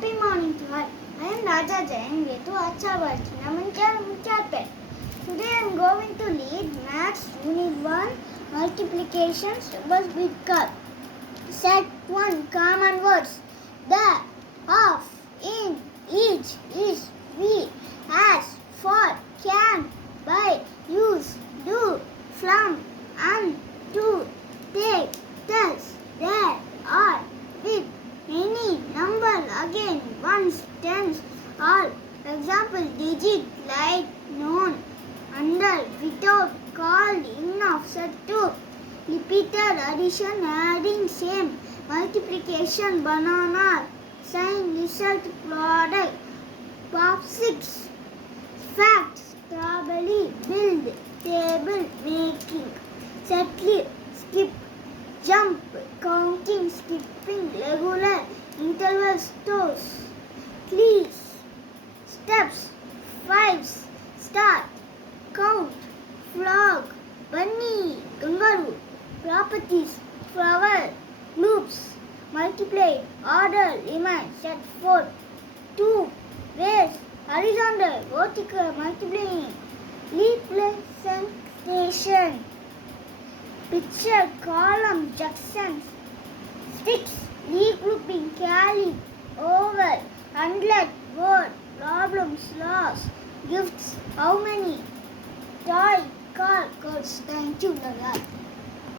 Happy morning to all. I am Raja Jain Vetu Achavati, Namanchal. Today I am going to lead Maths Unit 1 Multiplication Numbers with Curve. Set 1 Common words. The, of, in, each, is, we, as, for, can, by, use, do, from, and, to, take, thus, there, are, with, many, number, again, once, tens, all. Example, digit, like, known, under, without, called, in, of, set to. Repeated, addition, adding, same, multiplication, banana, sign, result, product, pop 6, fact, strawberry, build, table, making, settle, skip, jump, counting, skipping, regular, interval, stores, trees, steps, fives, start, count, frog, bunny, kangaroo, properties, flower, loops, multiply, order, remind, set forth, 2, raise, horizontal, vertical, multiplying, representation, picture, column, junctions, sticks, regrouping, carry, over, hundred, word, problems, loss, gifts, how many, toy, car, goods. Thank you, Lord.